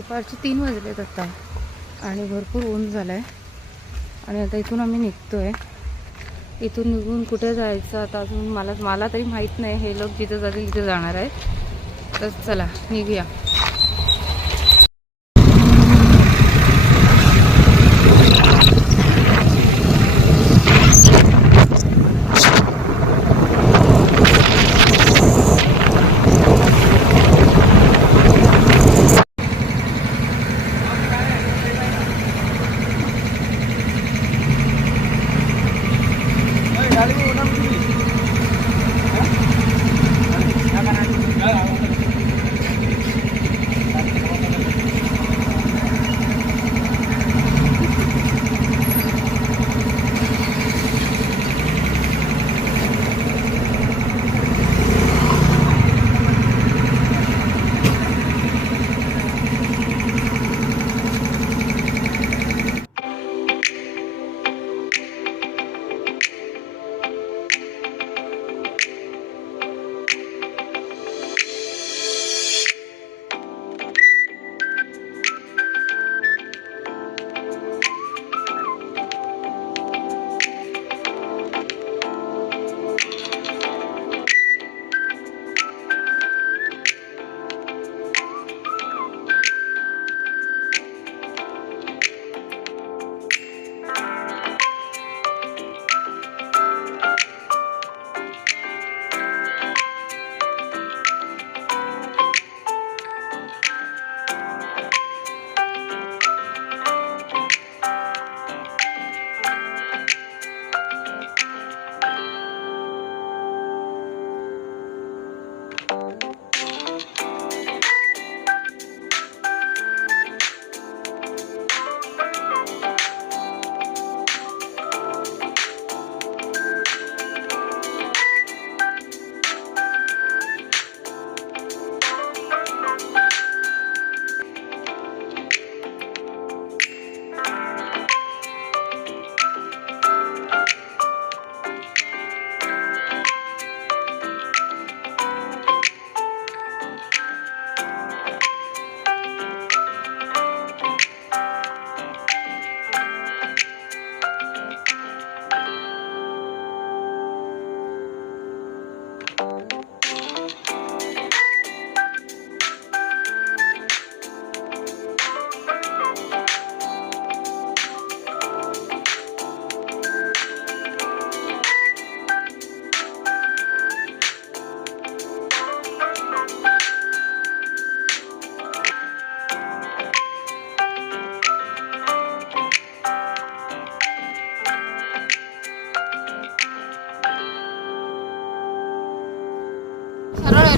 दुपारचे तीन वाजलेत आता. आणि भरपूर ऊन झालं आहे आणि आता इथून आम्ही निघतो आहे इथून निघून कुठे जायचं आता अजून मला मला तरी माहीत नाही. हे लोक जिथं जातील तिथे जाणार आहेत. तर चला निघूया.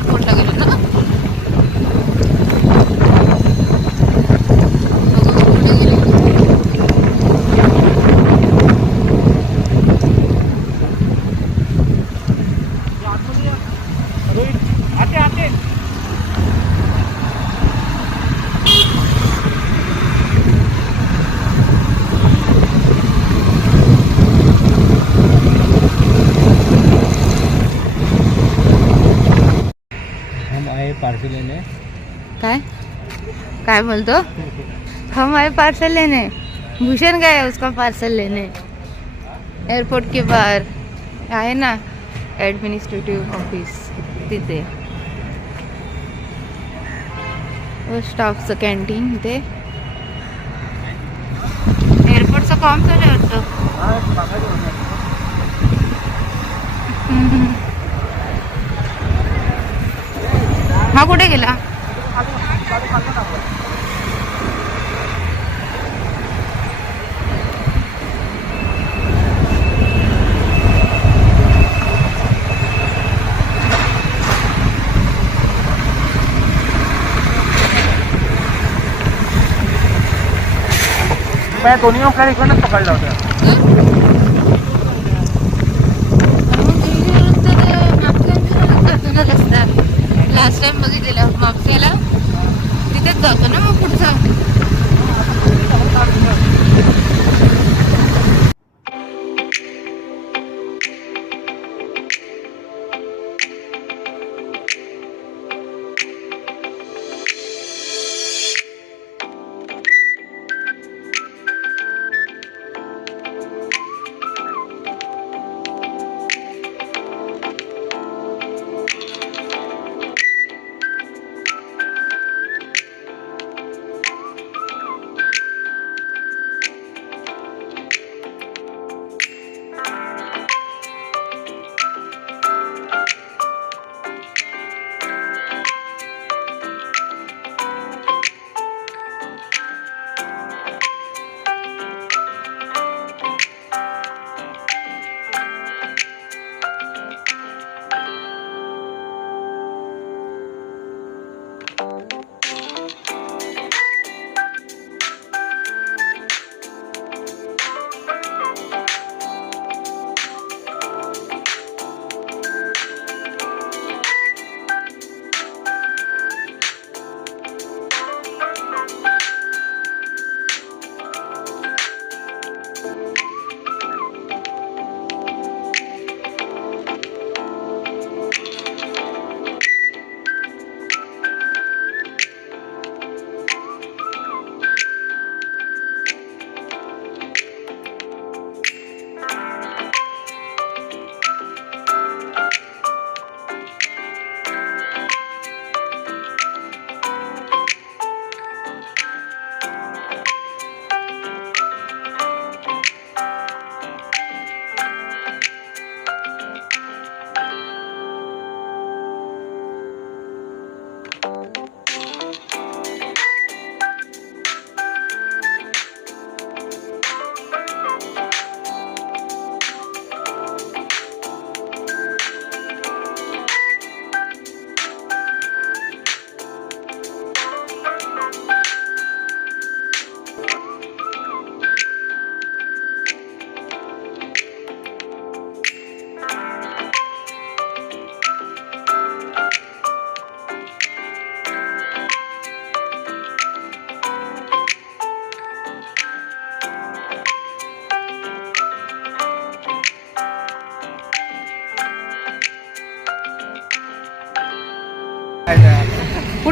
కొట్ల पार्सल लेने काय? काय बोलतो? हम आए पार्सल लेने भूषण गए उसका पार्सल लेने एअरपोर्ट के बाहर. आहे ना? ॲडमिनिस्ट्रेटिव्ह ऑफिस तिथे. व स्टाफचं कॅन्टीन इथे. एअरपोर्टचं काम चालू आहे वाटतं. हा कुठे गेला? मैं दोन्ही आपल्याला इकडनंच पकडला होता लास्ट टाइम बघितलेलं मागच्याला तिथेच जातो ना मग पुढचा.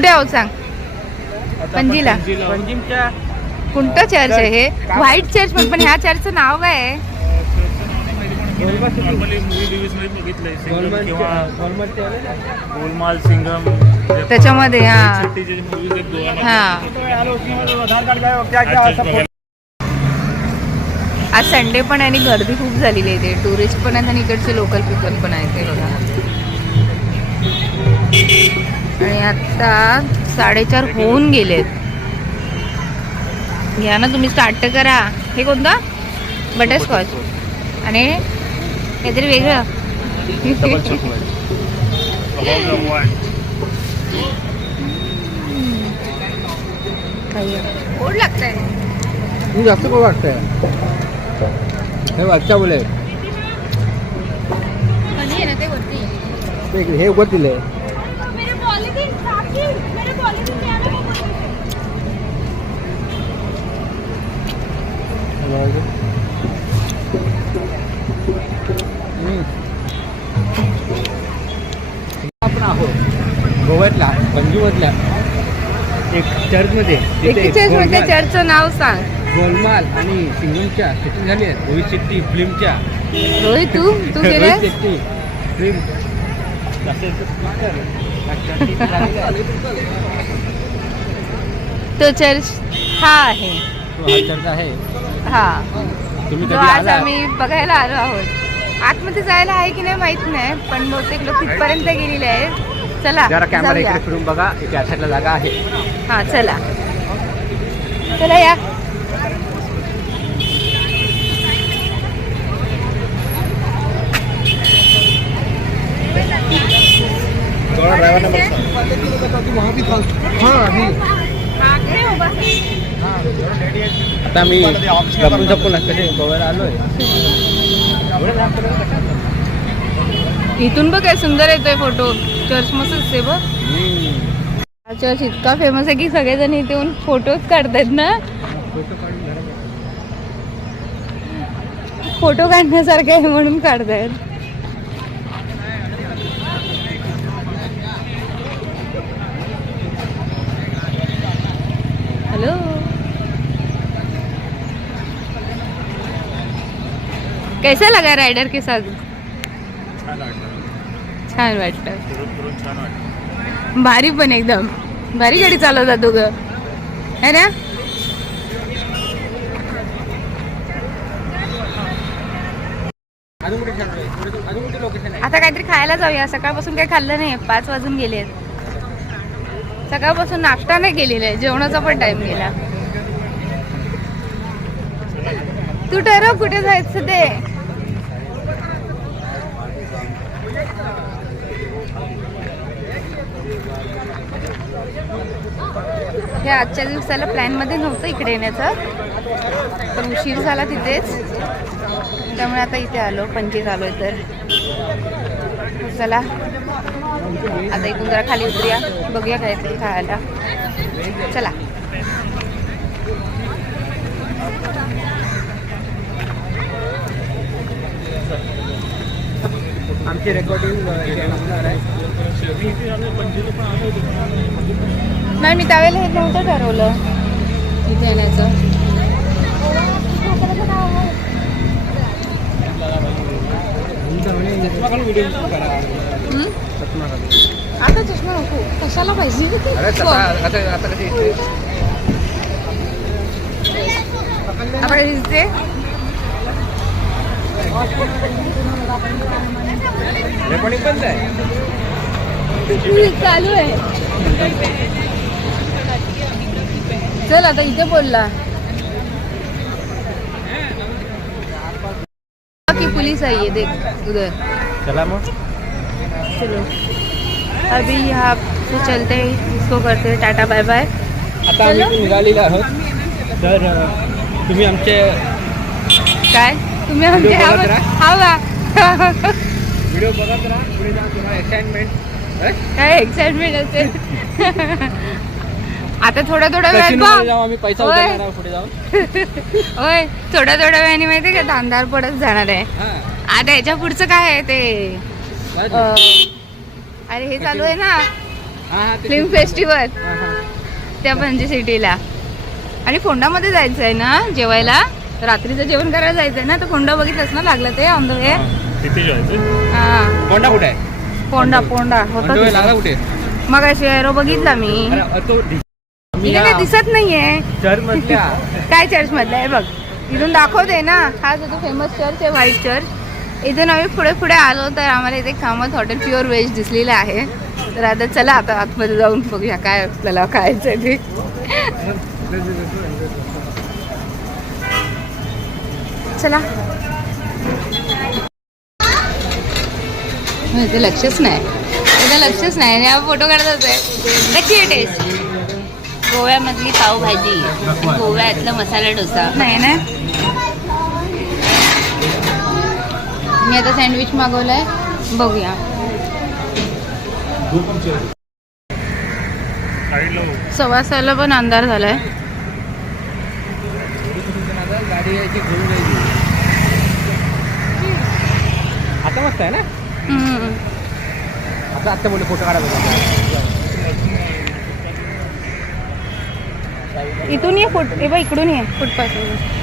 कुठे आहोत सांग. पणजीला कोणतं चर्च आहे हे? व्हाईट चर्च पण पण ह्या चर्चचं नाव काय आहे? नॉर्मली मूवी रिव्ह्यूजमध्ये बघितलंय. सिंगम किंवा गोलमाल सिंगम त्याच्यामध्ये, हा. हा. आज संडे पण आहे आणि गर्दी खूप झालेली आहे इथे टुरिस्ट पण आहेत आणि इकडचे लोकल पीपल पण आहेत ते बघा. आणि आता साडेचार होऊन गेलेत. घ्या ना तुम्ही स्टार्ट करा. हे कोणता? बटरस्कॉच आणि काहीतरी वेगळं. गोड जास्त गोड वाटतंय. हे अच्छा बोले हे उगत चर्चमध्ये? एकी चर्च मध्ये चर्चचं नाव सांग. गोलमाल आणि सिंगमच्या शूटिंग झाली आहे. रोहित शेट्टी फिल्मच्या. रोहित तू? तू रोहित शेट्टी फिल्म. तो चर्च हा आहे. तो हा चर्च आहे. हा. तुम्ही जो कधी आज आला? आम्ही बघायला आलो आहोत. आतमध्ये जायला आहे की नाही माहीत नाही पण बहुतेक लोक तिथपर्यंत गेलेले आहेत. चला जरा कॅमेरा. इकडे फिरून बघा त्या साईडला जागा आहे. हा चला. चला या. आता मी लपून छपून कसे गोव्याला आलोय. इथून बघ काय सुंदर येतोय फोटो चर्च मस्त दिसते बघ हा चर्च इतका फेमस आहे की सगळेजण इथे येऊन फोटोज काढतायत ना फोटो काढण्यासारखं आहे म्हणून काढतायत हॅलो कैसा लगा राइडर के साथ? छान वाटतं. फिरून फिरून छान वाटलं भारी पण एकदम. भारी गाडी चालवता तू ग है ना? अजून कुठे अजून कुठे लोकेशन आहे आता काहीतरी खायला जाऊया. सकाळपासून काही खाल्लं नाही. पाच वाजून गेले सकाळपासून नाश्ता नाही केलेला आहे. जेवणाचा पण टाइम गेला. तू ठरव कुठे जायचं ते. हे आजच्या दिवसाला प्लॅनमध्ये नव्हतं इकडे येण्याचं. पण उशीर झाला तिथेच. त्यामुळे आता इथे आलो पणजीत आहे तर. चला. आता इथून जरा खाली उतरूया. बघूया काहीतरी खायला. चला. आमची रेकॉर्डिंग होणार आहे. नाही मी त्यावेळेला हे नव्हतं ठरवलं. इथे येण्याचं. आता चष्मा नको. कशाला पाहिजे? आपण दिसते रेकॉर्डिंग बंद आहे. चालू आहे. चल आता इथे बोलला. की पुलिस आई है देख उधर. चला मग. चलो. अभी यहाँ से चलते हैं इसको करते हैं टाटा बाय बाय आता आम्ही निघालेलो आहोत. तर तुम्ही आमचे काय? तुम्ही आमचे हा व्हिडिओ बघत राहा पुढे जाऊन तुम्हाला एक्साइटमेंट काय एक्साइटमेंट असेल? आता जाऊ आम्ही? पैसा होय. थोड्या थोड्या वेळाने माहितीये का धांदार पडत जाणार आहे. हां. आता याच्या पुढचं काय आहे ते? अरे हे चालू आहे ना? Film festival. त्या पणजी सिटीला. आणि फोंडामध्ये जायचं आहे ना जेवायला? रात्रीचं जेवण करायला जायचं आहे ना तर फोंडा बघितलंस ना लागलं ते ऑन द वे किती जायचं हा. कोंडा कुठे आहे? फोंडा कोंडा होता लागला कुठे? मग अशी एरो बघितला मी. अरे अ, तो ढि- मी इथे काय दिसत नाहीये. चर्च मधल्या काय चर्च मधलं आहे बघ. इथून दाखवते ना. हा जो फेमस चर्च आहे व्हाईट चर्च इथून आम्ही पुढे पुढे आलो तर आम्हाला इथे कामत हॉटेल प्युअर व्हेज दिसलेलं आहे. तर आता चला आता आतमध्ये जाऊन बघूया काय आपल्याला खायचं ते. चला. इथे लक्षच नाही. इथे लक्षच नाही. आणि हा फोटो काढतच आहे कशी आहे टेस्ट गोव्यामधली पावभाजी गोव्यातला मसाला डोसा. नाही ना? मी आता सँडविच मागवलंय. बघूया. हो. सवासाला पण अंधार झालाय गाडी यायची घेऊन जायची आता मस्त आहे ना? हम्म. आता आत्ता बोलले फोटो काढा बघा इथून ये फुट ए बा इकडून ये फुटपाथ